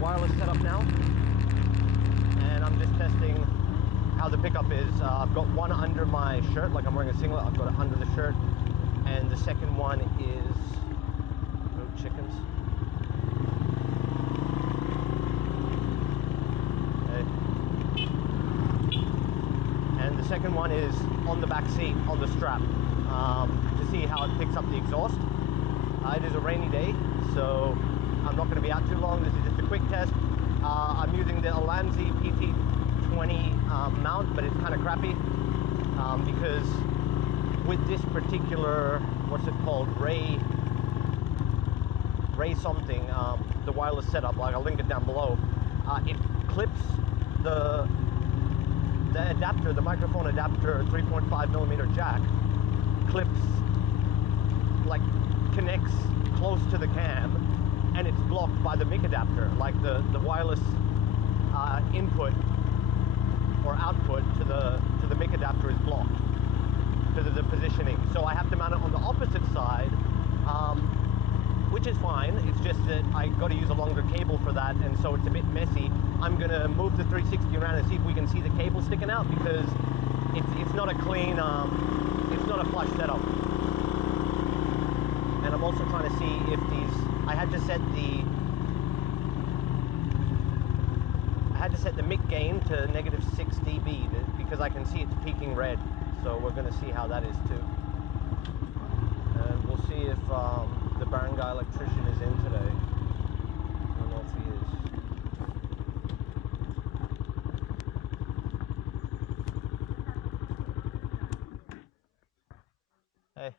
wireless setup now, and I'm just testing how the pickup is. I've got one under my shirt, like I'm wearing a singlet. I've got it under the shirt, and the second one is chickens. Okay. And the second one is on the back seat on the strap to see how it picks up the exhaust. It is a rainy day, so I'm not going to be out too long. This is just a quick test. I'm using the Ulanzi PT-20 mount, but it's kind of crappy because with this particular, what's it called, Ray something, the wireless setup, like I'll link it down below, it clips the adapter, the microphone adapter, 3.5mm jack, clips, like connects close to the cam, and it's blocked by the mic adapter, like the wireless input or output to the mic adapter is blocked because of the positioning. So I have to mount it on the opposite side, which is fine. It's just that I got to use a longer cable for that, and so it's a bit messy. I'm gonna move the 360 around and see if we can see the cable sticking out, because it's not a clean, it's not a flush setup. And I'm also trying to see if these, I had to set the mic gain to -6 dB because I can see it's peaking red. So we're gonna see how that is too. And we'll see if the barangay electrician is in today. I don't know if he is. Hey.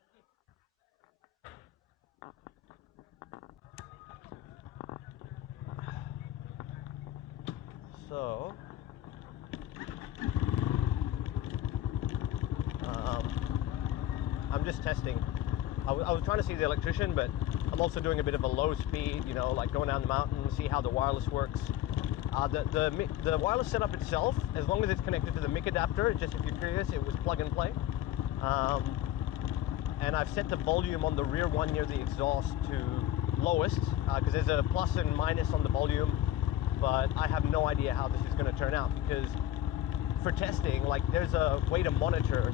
So, I'm just testing. I was trying to see the electrician, but I'm also doing a bit of a low speed, you know, like going down the mountain, see how the wireless works. The wireless setup itself, as long as it's connected to the mic adapter, just if you're curious, it was plug and play. And I've set the volume on the rear one near the exhaust to lowest, because there's a plus and minus on the volume, but I have no idea how this is going to turn out, because for testing, like there's a way to monitor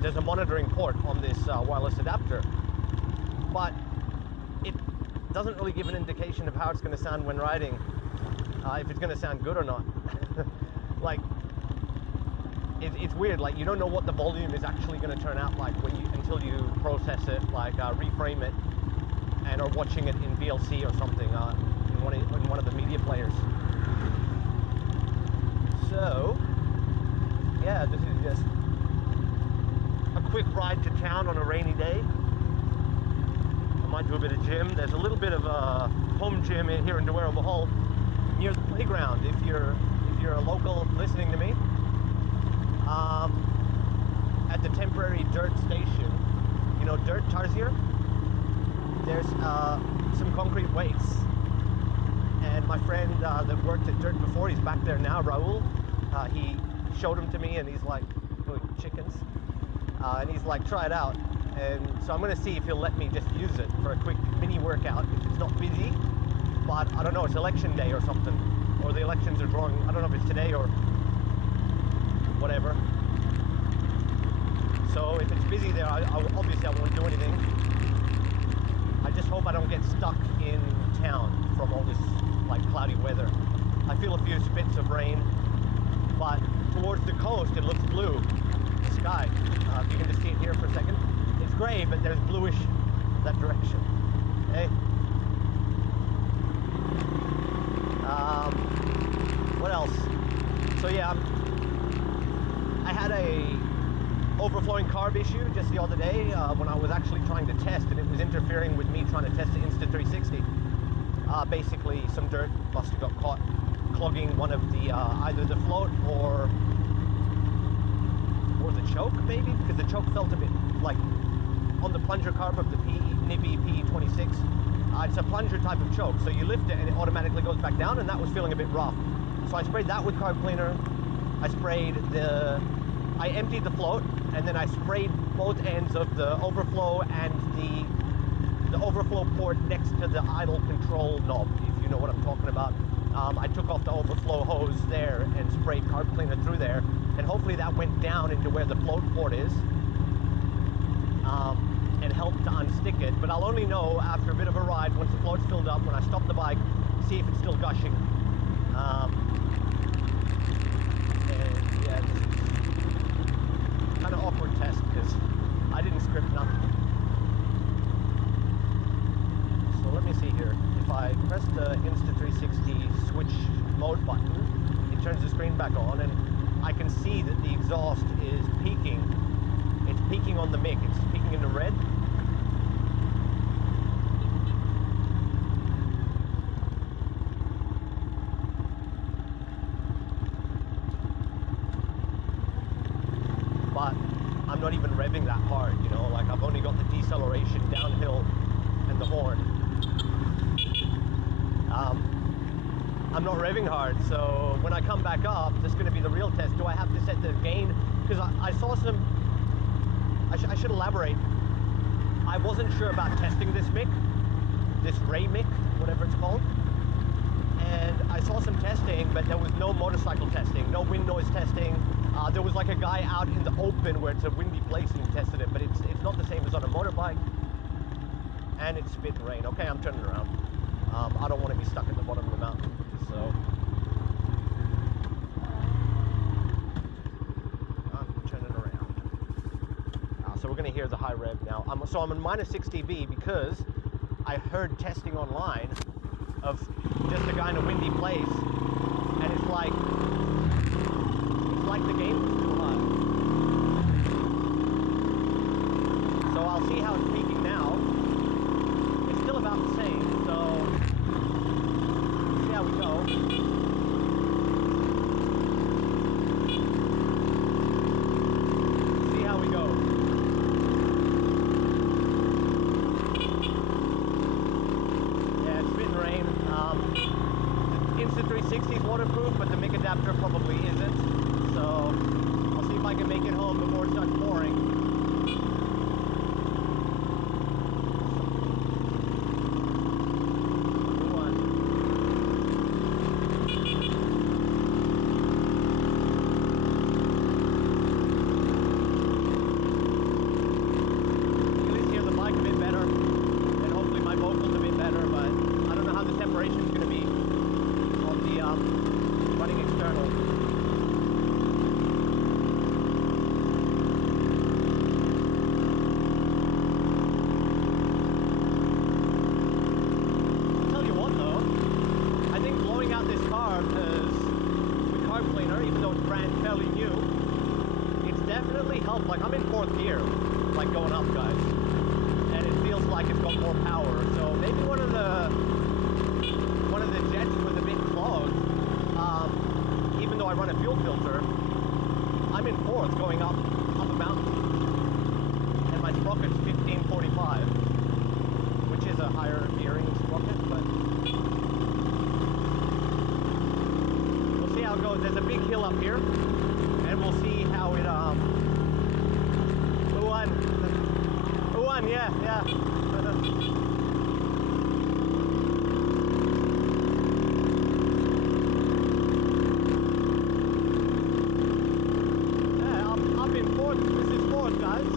there's a monitoring port on this wireless adapter, but it doesn't really give an indication of how it's going to sound when riding, if it's going to sound good or not. Like, it's weird, like you don't know what the volume is actually going to turn out like until you process it, like reframe it, and are watching it in VLC or something, in one of the media players. So yeah, this is just a quick ride to town on a rainy day. I might do a bit of gym. There's a little bit of a home gym here in Duero Hall near the playground. If you're a local listening to me, at the temporary dirt station, you know, dirt Tarsier, there's some concrete weights, and my friend that worked at dirt before, he's back there now, Raul, he showed them to me, and he's like, oh, chickens, and he's like, try it out. And so I'm going to see if he'll let me just use it for a quick mini workout if it's not busy. But I don't know, it's election day or something, or the elections are drawing. I don't know if it's today or whatever. So if it's busy there, obviously I won't do anything. I just hope I don't get stuck in town from all this like cloudy weather. I feel a few spits of rain, but towards the coast it looks blue, the sky. If you can just see it here for a second. It's gray, but there's bluish that direction. Hey. What else? So yeah, I had a overflowing carb issue just the other day when I was actually trying to test, and it was interfering with me trying to test the Insta360. Basically, some dirt must have got caught clogging one of the either the float or the choke, maybe, because the choke felt a bit like on the plunger carb of the Nibby PT-20. It's a plunger type of choke, so you lift it and it automatically goes back down, and that was feeling a bit rough. So I sprayed that with carb cleaner. I emptied the float, and then I sprayed both ends of the overflow and the overflow port next to the idle control knob, if you you know what I'm talking about. I took off the overflow hose there and sprayed carb cleaner through there, and hopefully that went down into where the float port is, and helped to unstick it. But I'll only know after a bit of a ride, once the float's filled up, when I stop the bike, see if it's still gushing. And yeah, this is kind of awkward test because I didn't script nothing. So let me see here. If I press the Insta360 switch mode button, it turns the screen back on, and I can see that the exhaust is peaking. It's peaking on the mic. It's peaking into red. But I'm not even revving that hard, you know, like I've only got the deceleration downhill and the horn. I'm not revving hard, so when I come back up, this is going to be the real test. Do I have to set the gain? Because I saw some, I should elaborate. I wasn't sure about testing this mic, this Ray mic, whatever it's called. And I saw some testing, but there was no motorcycle testing, no wind noise testing. There was like a guy out in the open where it's a windy place and he tested it, but it's not the same as on a motorbike. And it's spit and rain. Okay, I'm turning around. I don't want to be stuck at the bottom of the mountain, so I'm turning around. So we're going to hear the high rev now. So I'm on minus 6 dB because I heard testing online of just a guy in a windy place, and it's like the gain was too high. So I'll see how it's peaking now. It's still about the same, so we'll see how we go. See how we go. Yeah, it's been rain. Insta360 is waterproof, but the mic adapter probably isn't. So I'll see if I can make it home before it starts pouring. At least hear the bike a bit better, and hopefully my vocals a bit better, but I don't know how the separation is going to be on the running external. Like I'm in 4th gear, like going up, guys, and it feels like it's got more power. So maybe one of the jets was a bit clogged. Even though I run a fuel filter, I'm in 4th going up a mountain, and my sprocket's 1545, which is a higher gearing sprocket. But we'll see how it goes. There's a big hill up here, and we'll see how it Ulan, yeah. Yeah, I'm in 4th. This is 4th, guys.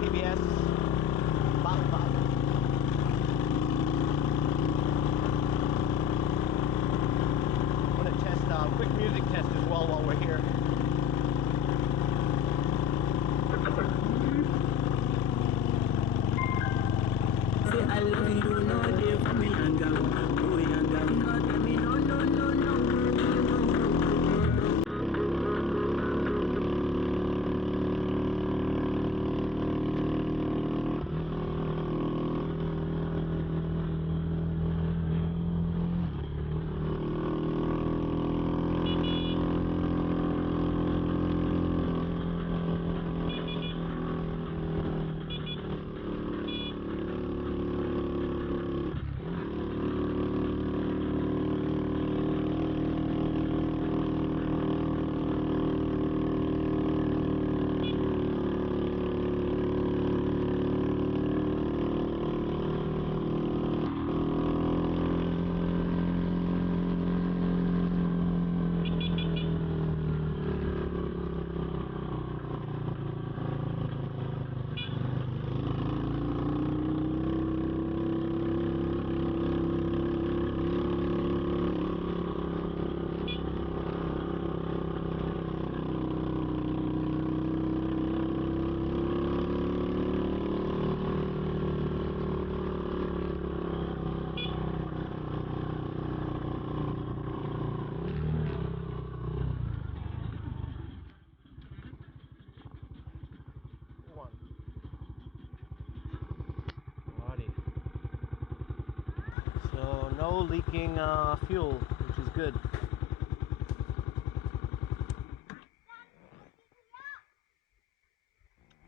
TBS, no leaking fuel, which is good.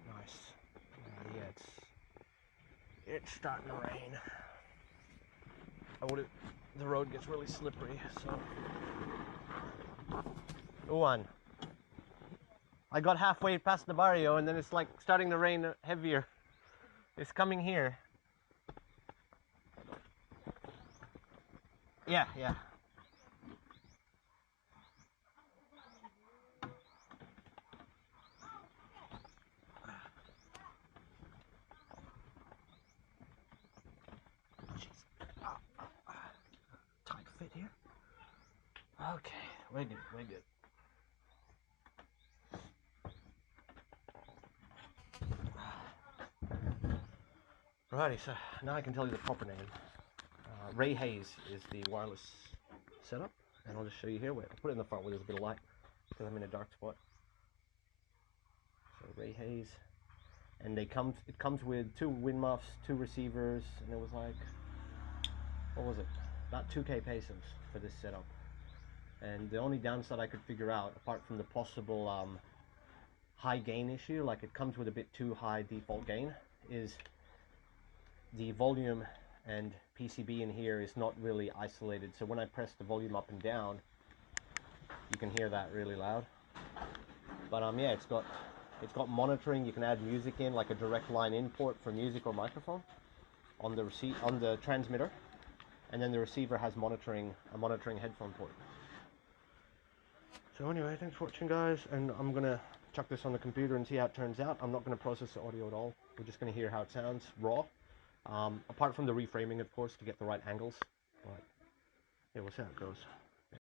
Nice. Yeah, it's starting to rain. The road gets really slippery, so. Uwan. I got halfway past the barrio and then it's like starting to rain heavier. It's coming here. Yeah, yeah. Jeez. Tight fit here. Okay, we're good, we're good. Alrighty, so now I can tell you the proper name. Rayhayes is the wireless setup, and I'll just show you here. Wait, I'll put it in the front where there's a bit of light, because I'm in a dark spot. So Rayhayes, and it comes with 2 Windmuffs, 2 receivers, and it was like, what was it? About 2k pesos for this setup. And the only downside I could figure out, apart from the possible high gain issue, like it comes with a bit too high default gain, is the volume and PCB in here is not really isolated. So when I press the volume up and down, you can hear that really loud. But yeah, it's got monitoring. You can add music in, like a direct line import for music or microphone on the transmitter, and then the receiver has a monitoring headphone port. So anyway, thanks for watching, guys, and I'm gonna chuck this on the computer and see how it turns out. I'm not gonna process the audio at all. We're just gonna hear how it sounds raw. Apart from the reframing, of course, to get the right angles. But yeah, we'll see how it goes.